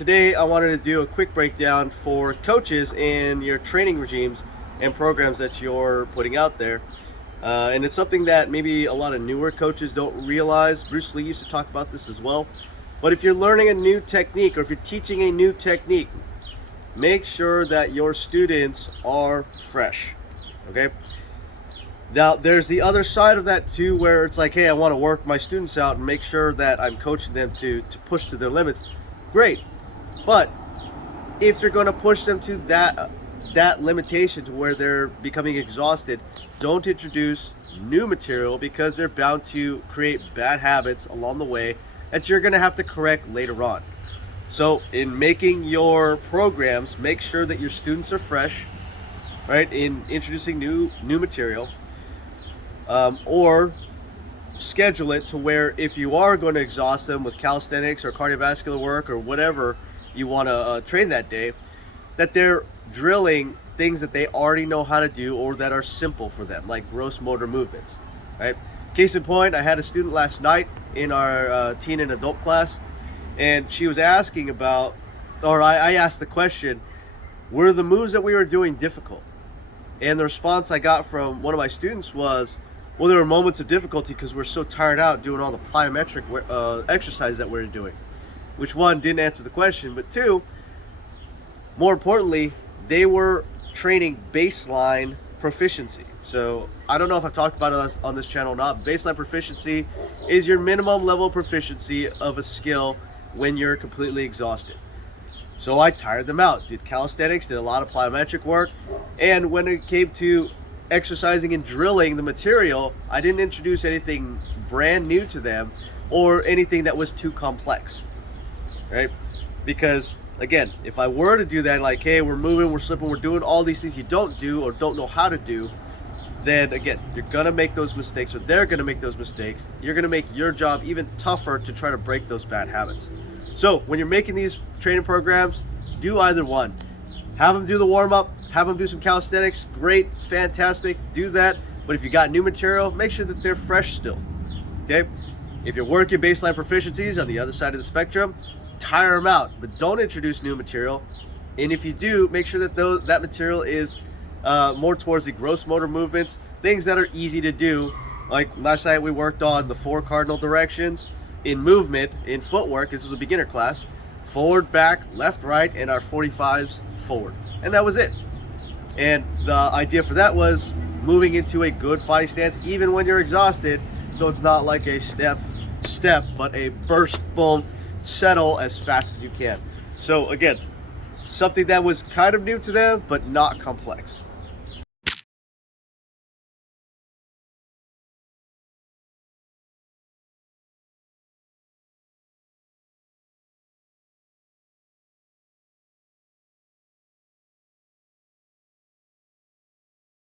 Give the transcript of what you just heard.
today I wanted to do a quick breakdown for coaches and your training regimes and programs that you're putting out there. And it's something that maybe a lot of newer coaches don't realize. Bruce Lee used to talk about this as well. But if you're learning a new technique or if you're teaching a new technique, make sure that your students are fresh, okay? Now, there's the other side of that too, where it's like, hey, I want to work my students out and make sure that I'm coaching them to push to their limits. Great. But if you're going to push them to that limitation to where they're becoming exhausted, don't introduce new material, because they're bound to create bad habits along the way that you're going to have to correct later on. So in making your programs, make sure that your students are fresh, right, in introducing new material, or schedule it to where if you are going to exhaust them with calisthenics or cardiovascular work or whatever you want to train that day, that they're drilling things that they already know how to do or that are simple for them, like gross motor movements, right? Case in point, I had a student last night in our teen and adult class, and she was asking about, or I asked the question, were the moves that we were doing difficult? And the response I got from one of my students was, well, there were moments of difficulty because we're so tired out doing all the plyometric exercise that we're doing. Which, one, didn't answer the question, but two, more importantly, they were training baseline proficiency. So I don't know if I've talked about it on this channel or not. Baseline proficiency is your minimum level of proficiency of a skill when you're completely exhausted. So I tired them out, did calisthenics, did a lot of plyometric work, and when it came to exercising and drilling the material, I didn't introduce anything brand new to them or anything that was too complex, right? Because again, if I were to do that, like, hey, we're moving, we're slipping, we're doing all these things you don't do or don't know how to do, then again, you're gonna make those mistakes, or they're gonna make those mistakes. You're gonna make your job even tougher to try to break those bad habits. So when you're making these training programs, do either one. Have them do the warm-up, have them do some calisthenics, great, fantastic, do that. But if you got new material, make sure that they're fresh still, okay? If you're working baseline proficiencies on the other side of the spectrum, tire them out, but don't introduce new material. And if you do, make sure that that material is more towards the gross motor movements, things that are easy to do. Like last night we worked on the 4 cardinal directions in movement, in footwork. This was a beginner class. Forward, back, left, right, and our 45s forward. And that was it. And the idea for that was moving into a good fighting stance even when you're exhausted. So it's not like a step, but a burst, boom, settle as fast as you can. So again, something that was kind of new to them, but not complex.